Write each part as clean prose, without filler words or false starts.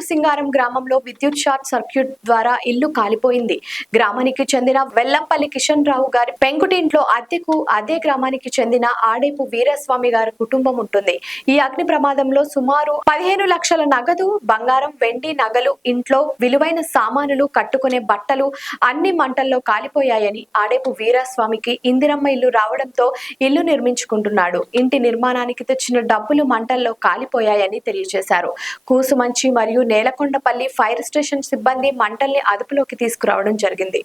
కట్టుసింగారం గ్రామంలో విద్యుత్ short circuit ద్వారా ఇల్లు కాలిపోయింది. గ్రామానికి చెందిన వెల్లంపల్లి కిషన్ రావు గారి పెంకుటింట్లో అద్దెకు అదే గ్రామానికి చెందిన ఆడేపు వీరస్వామి గారి కుటుంబం ఉంటుంది. ఈ అగ్ని ప్రమాదంలో సుమారు 15 లక్షల నగదు, బంగారం, వెండి, నగలు, ఇంట్లో విలువైన సామానులు, కట్టుకునే బట్టలు అన్ని మంటల్లో కాలిపోయాయని, ఆడేపు వీరస్వామికి ఇందిరమ్మ ఇల్లు రావడంతో ఇల్లు నిర్మించుకుంటున్నాడు. ఇంటి నిర్మాణానికి తెచ్చిన డబ్బులు మంటల్లో కాలిపోయాయని తెలియజేశారు. కూసుమంచి మరియు నేలకొండపల్లి ఫైర్ స్టేషన్ సిబ్బంది మంటల్ని అదుపులోకి తీసుకురావడం జరిగింది.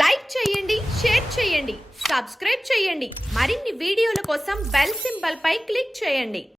లైక్ చేయండి, షేర్ చేయండి, సబ్స్క్రైబ్ చేయండి. మరిన్ని వీడియోల కోసం బెల్ సింబల్ పై క్లిక్ చేయండి.